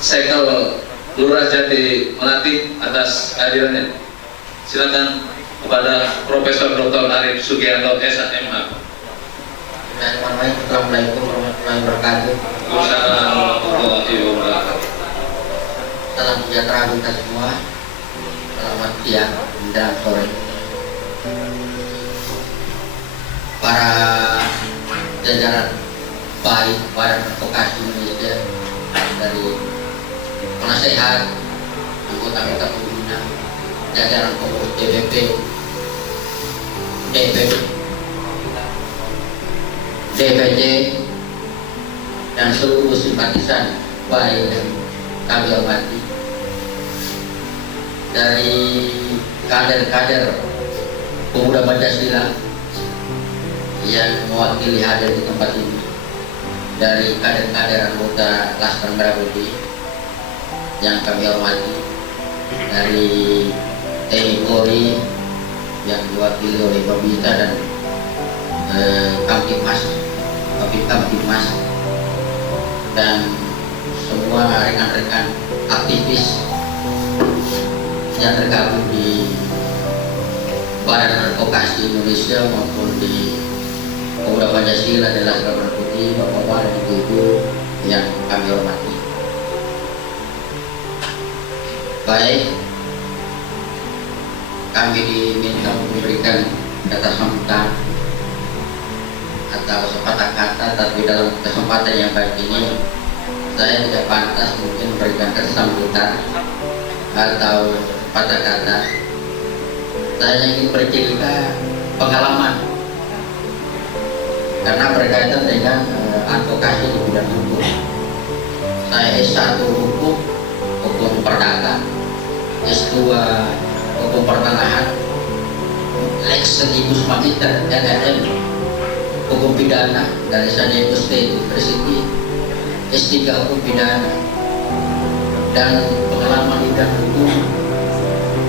Sekel Lurah Jati Melati atas kehadirannya. Silakan kepada Profesor Dr. Arif Sugianto SMA. Assalamualaikum warahmatullahi wabarakatuh. Waalaikumsalam warahmatullahi wabarakatuh. Salam sejahtera kita semua. Selamat siang dan sore. Para jajaran baik para advokasi Indonesia, dari penasehat, anggota pembina, jajaran pengurus DPP, DPD, DPJ, dan seluruh simpatisan baik yang kami hormati, dari kader-kader pemuda Pancasila yang mewakili hadir di tempat ini, dari kader-kader anggota Laskar Merah Putih yang kami hormati, dari TNI Polri yang diwakili oleh Babita dan Kamtipmas, dan semua rekan-rekan aktivis yang tergabung di Badan Advokasi Indonesia maupun di Pemuda Pancasila dan Laskar Merah Putih, bapak-bapak dan ibu-ibu yang kami hormati. Baik, kami diminta memberikan kata sambutan atau sepatah kata, tapi dalam kesempatan yang baik ini saya tidak pantas mungkin memberikan kata sambutan atau sepatah kata. Saya ingin bercerita pengalaman karena berkaitan dengan advokasi di bidang hukum. Saya S1 hukum perdata, S2 hukum pertanahan, Lex Legibus Magiter, LLM hukum pidana dari San Diego State University, S3 hukum pidana, dan pengalaman di bidang hukum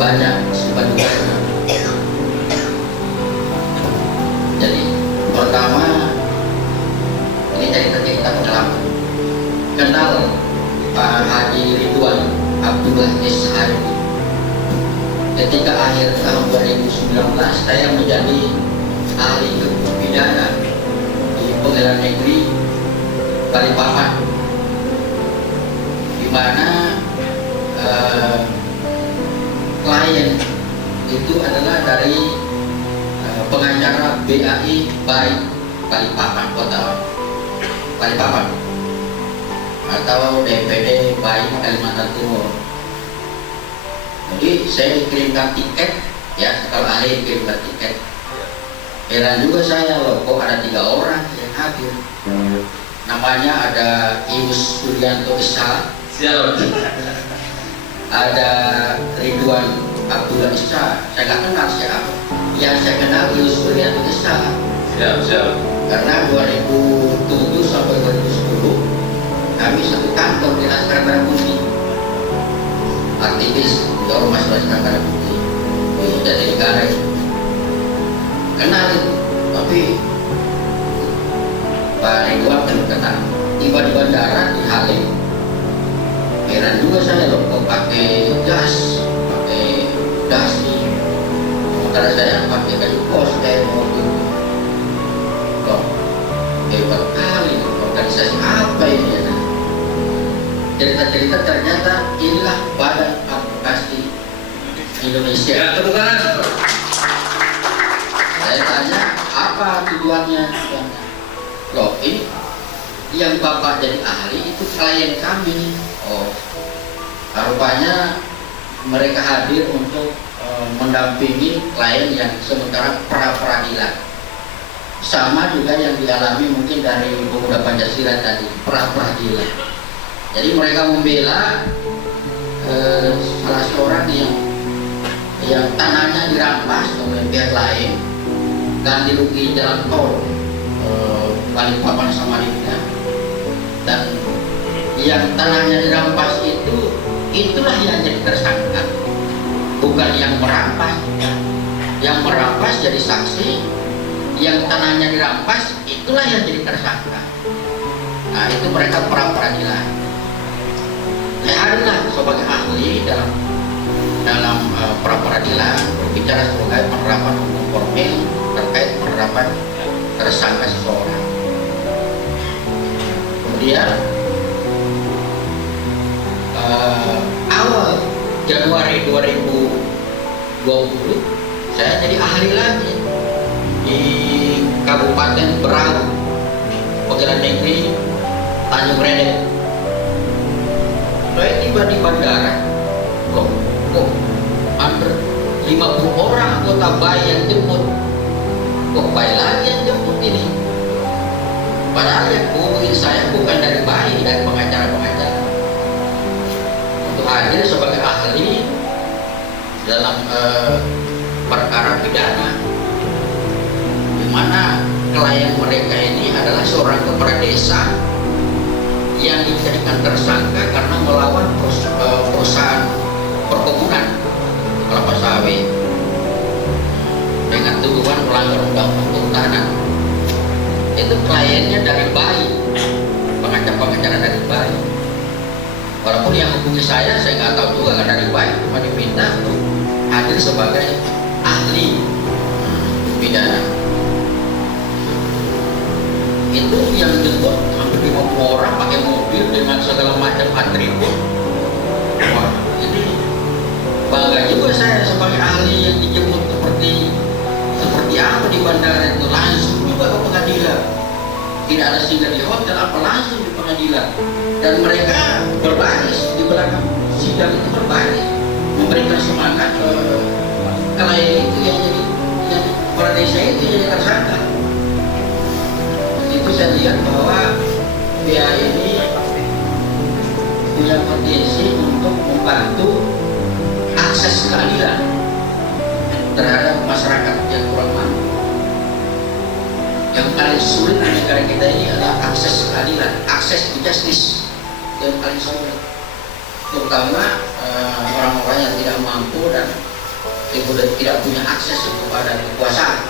banyak sebanyak. Jadi pertama ini cerita pengalaman. Kenal Pak Haji Ridwan Abdullah S.Hardi. Ketika akhir tahun 2019 saya menjadi ahli hukum pidana di Pengadilan Negeri Balikpapan, di mana klien itu adalah dari pengacara BAI Baik Balikpapan, Kota Balikpapan, atau DPD Baik Kalimantan Timur. Jadi saya dikirimkan tiket, ya, kalau ahli dikirimkan tiket. Heran juga saya loh, kok ada 3 orang yang hadir. Namanya ada Ius Suryanto Issa, ada Ridwan Abdullah Issa. Saya nggak kenal siapa. Yang saya kenal Ius Suryanto Issa. Siap. Karena 2007 sampai 2010 kami satu kantor di Laskar Merah Putih, aktivis di Ormas Laskar Merah Putih di Jatinegara. Kenal itu, tapi Pak Ridwan belum kenal. Tiba di bandara di Halim, heran juga saya loh, kok pakai jas nih. Sementara saya pakai baju kos kayak waktu itu. Kok hebat kali, organisasi apa ini ya? Cerita-cerita ternyata inilah Badan Advokasi Indonesia. Ya, tepuk tangan. Saya tanya, apa tujuannya? Loh, ini yang Bapak jadi ahli itu klien kami. Oh, rupanya mereka hadir untuk mendampingi klien yang sementara pra-peradilan. Sama juga yang dialami mungkin dari Pemuda Pancasila tadi, pra-peradilan. Jadi mereka membela salah seorang yang tanahnya dirampas oleh pihak lain, ganti rugi jalan tol Balikpapan Samarinda, dan yang tanahnya dirampas itulah yang jadi tersangka, bukan yang merampas. Yang merampas jadi saksi, yang tanahnya dirampas itulah yang jadi tersangka. Nah, itu mereka pra-peradilan. sebagai ahli dalam pra peradilan berbicara sebagai penerapan hukum formil terkait penerapan tersangka seseorang. Kemudian awal Januari 2020 saya jadi ahli lagi di Kabupaten Berau, Pengadilan Negeri Tanjung Redeng. Saya tiba di bandara, kok hampir 50 orang anggota BAI yang jemput. Kok BAI lagi yang jemput ini? Padahal yang hubungin saya bukan dari BAI, dari pengacara-pengacara untuk hadir sebagai ahli dalam perkara pidana, di mana klien mereka ini adalah seorang kepala desa yang dijadikan tersangka karena melawan perusahaan perkebunan kelapa sawit dengan tuduhan melanggar undang-undang kehutanan. Itu kliennya dari BAI, pengacara dari BAI. Walaupun yang hubungi saya nggak tahu juga dari BAI, cuma diminta untuk hadir sebagai ahli pidana. Itu yang dijemput hampir 50 orang pakai mobil dengan segala macam atribut. Wah, ini bangga juga saya sebagai ahli yang dijemput seperti apa di bandara itu, langsung juga ke pengadilan. Tidak ada singgah di hotel, apa langsung di pengadilan. Dan mereka berbaris di belakang sidang itu, berbaris memberikan semangat ke klien itu yang kepala desa itu yang jadi tersangka. Itu saya lihat bahwa dia ini punya potensi untuk membantu akses keadilan terhadap masyarakat yang kurang mampu. Yang paling sulit di negara kita ini adalah akses keadilan, akses to justice yang paling sulit, terutama orang-orang yang tidak mampu dan tidak punya akses kepada kekuasaan.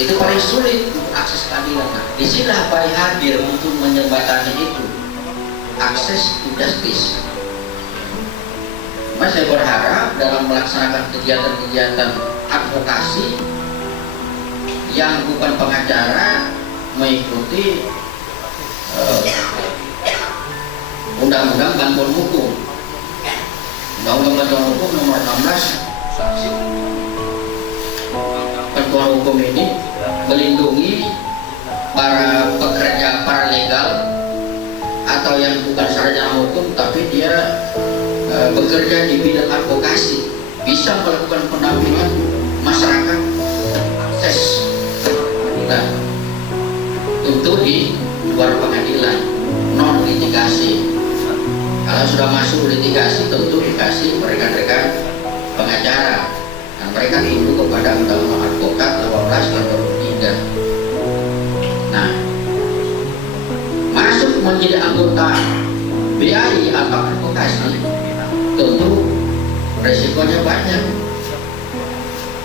Itu paling sulit untuk akses keadilan. Nah, disinilah BAI hadir untuk menjembatani itu, akses to justice. Mas, saya berharap dalam melaksanakan kegiatan-kegiatan advokasi yang bukan pengacara mengikuti Undang-Undang Bantuan Hukum, Undang-Undang Bantuan Hukum nomor 16. Bantuan hukum ini melindungi para pekerja paralegal atau yang bukan sarjana hukum tapi dia bekerja di bidang advokasi, bisa melakukan pendampingan masyarakat akses keadilan, tentu di luar pengadilan, non litigasi. Kalau sudah masuk litigasi tentu dikasih rekan-rekan pengacara, dan mereka tunduk kepada Undang-Undang Advokat 18 tahun 2003. Nah, masuk menjadi anggota BAI atau advokasi tentu resikonya banyak,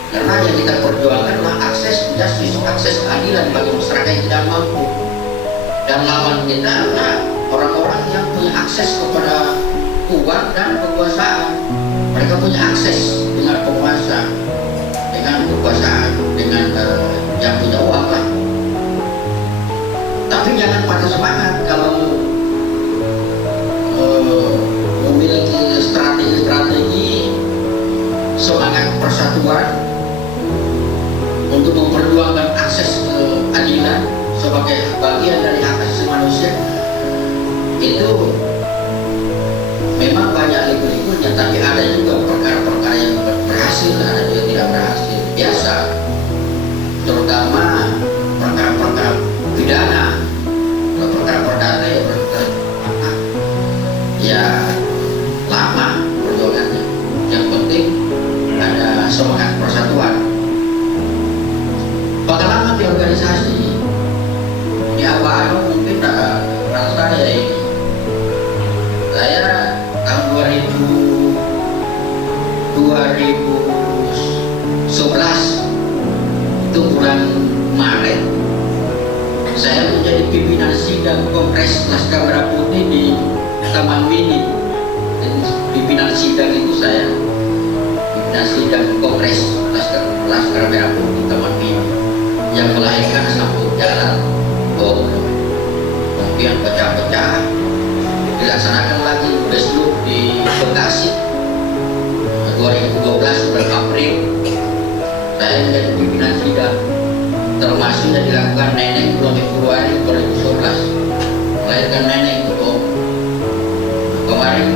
karena yang kita perjuangkan adalah akses justice, akses keadilan bagi masyarakat yang tidak mampu, dan lawan kita adalah orang-orang yang punya akses kepada uang dan kekuasaan. Mereka punya akses dengan penguasa, dengan kekuasaan, dengan yang punya uang lah. Tapi jangan patah semangat kalau memiliki strategi semangat persatuan untuk memperjuangkan akses keadilan sebagai bagian dari hak asasi manusia. Itu memang banyak liku-likunya, tapi ada juga perkara-perkara yang berhasil, ada juga tidak berhasil. Biasa, terutama perkara-perkara pidana, perkara perdata ya lama perjuangannya. Yang penting ada semangat persatuan. Pengalaman di organisasi di awal mungkin rasa ya ini. Saya tahun 2011 itu bulan Maret saya menjadi pimpinan sidang Kongres Laskar Merah Putih di Taman Mini sidang itu saya pimpinan sidang Kongres Laskar Merah Putih Taman Mini yang melahirkan sambut jalan kemudian pecah-pecah dilaksanakan lagi Beslut di Bekasi 2012 bulan April. Saya menjadi pimpinan sidang, termasuk yang dilakukan Neneng bulan Februari 2011 melahirkan Neneng untuk kemarin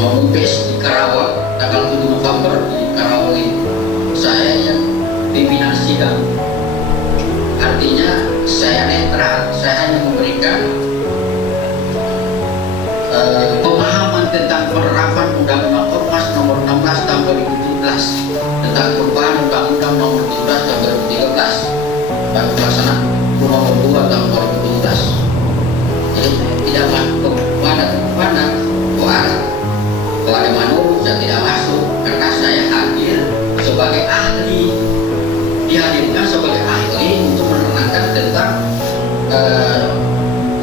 mau mukes di Karawang tanggal 7 November di Karawang itu saya yang pimpinan sidang. Artinya saya netral, saya hanya memberikan pemahaman tentang penerapan Undang-Undang Ormas Nomor 16 Tahun 2017 tentang perubahan Undang-Undang Nomor 17 Tahun 2013 dan pelaksanaan Nomor 2 Tahun 2017. Jadi tidak masuk mana kalau ada manur saya tidak masuk karena saya hadir sebagai ahli, dihadirkan sebagai ahli untuk menerangkan tentang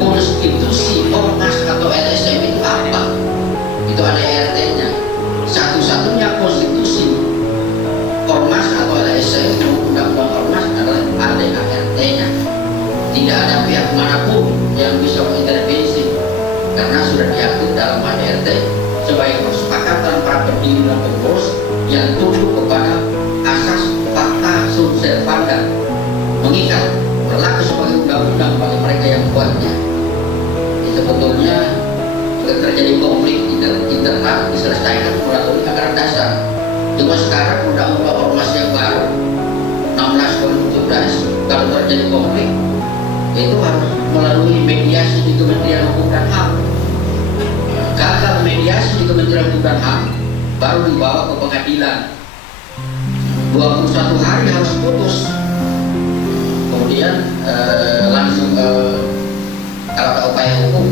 konstitusi ormas atau LSM itu apa. Itu ada RT-nya. Satu-satunya konstitusi ormas atau LSM undang-undang ormas adalah ada RT-nya. Tidak ada pihak manapun yang bisa mengintervensi karena sudah diatur dalam ADRT sebagai kesepakatan para pendiri dan pengurus yang tunduk kepada asas fakta sub servanda, mengikat, berlaku sebagai undang-undang bagi mereka yang membuatnya. Sebetulnya terjadi konflik internal diselesaikan melalui anggaran dasar. Cuma sekarang undang-undang ormas yang baru 16/2017 kalau terjadi konflik itu harus melalui mediasi di Kementerian Hukum dan HAM. Gagal mediasi di Kementerian Hukum dan HAM baru dibawa ke pengadilan. 21 hari harus putus. Kemudian langsung kalau ada upaya hukum.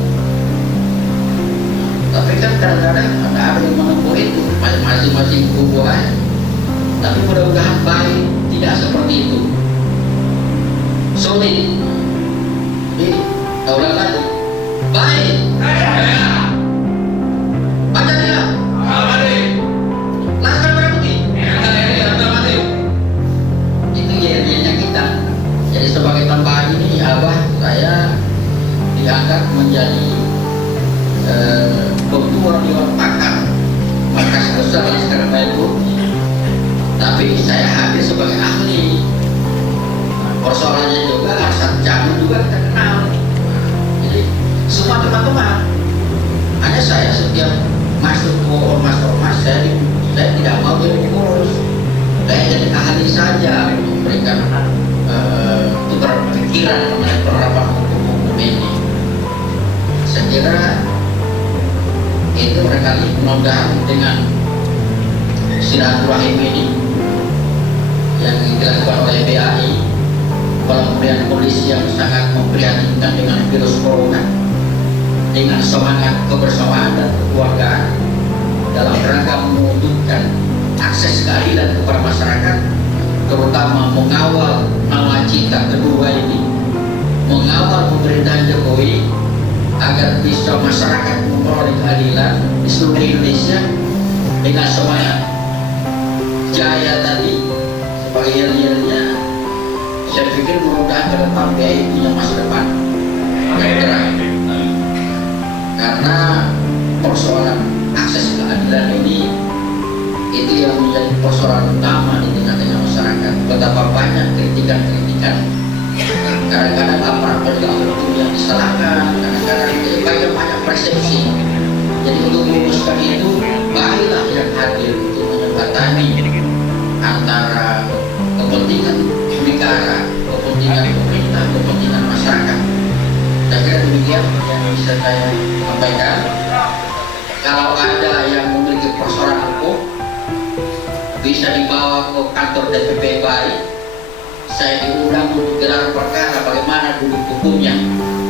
Tapi kan kadang-kadang ada yang menempuh itu masing-masing hubungan. Tapi mudah-mudahan baik, tidak seperti itu. Solid. Jadi, ulang lagi. Baik. Pancasila. Laskar Merah Putih. Itu yel-yelnya kita. Jadi sebagai tambahan ini, Abah saya diangkat menjadi ketua Dewan Pakar Markas Besar Laskar Merah Putih. Tapi saya hadir sebagai ahli. Persoalannya juga Hasan Cagu juga kita kenal. Jadi semua teman-teman. Hanya saya setiap masuk ke ormas-ormas saya tidak mau jadi pengurus. Saya jadi ahli saja memberikan berpikiran mengenai penerapan hukum-hukum ini. Saya kira itu barangkali mudah-mudahan dengan silaturahim ini yang dilakukan oleh BAI, kemudian kondisi yang sangat memprihatinkan dengan virus corona, dengan semangat kebersamaan dan kekeluargaan dalam rangka mewujudkan akses keadilan kepada masyarakat, terutama mengawal nawacita kedua ini, mengawal pemerintahan Jokowi agar bisa masyarakat memperoleh keadilan di seluruh Indonesia dengan semangat jaya tadi sebagai yel-yelnya. Saya pikir mudah-mudahan ke depan BAI punya masa depan yang cerah, karena persoalan akses keadilan ini itu yang menjadi persoalan utama di tengah-tengah masyarakat. Betapa banyak kritikan-kritikan, kadang-kadang aparat penegak hukum yang disalahkan, kadang-kadang banyak persepsi. Jadi untuk merumuskan itu, baiklah yang hadir untuk menjembatani antara kepentingan negara, kepentingan pemerintah, kepentingan masyarakat. Saya kira demikian yang bisa saya sampaikan. Kalau ada yang memiliki persoalan hukum, bisa dibawa ke kantor DPP BAI. Saya diundang untuk gelar perkara bagaimana duduk hukumnya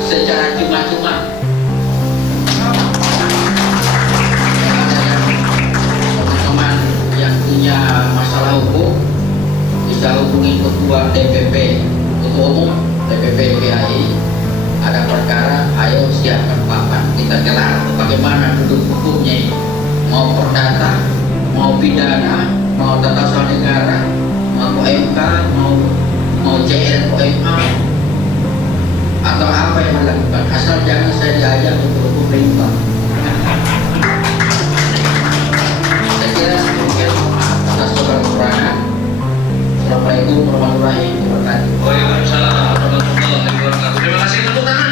secara cuma-cuma. Teman-teman yang punya masalah hukum bisa hubungi ketua DPP, ketua umum DPP BAI. Ada perkara, ayo siapkan papan. kita kelar bagaimana duduk hukumnya ini. Mau perdata, mau pidana, mau tata usaha negara, mau MK, mau CR, MA, atau apa yang dilakukan, asal jangan saya diajak untuk hukum rimba. Saya kira mungkin atas kekurangan. Assalamualaikum warahmatullahi wabarakatuh. Waalaikumsalam warahmatullahi wabarakatuh. Terima kasih, tepuk tangan.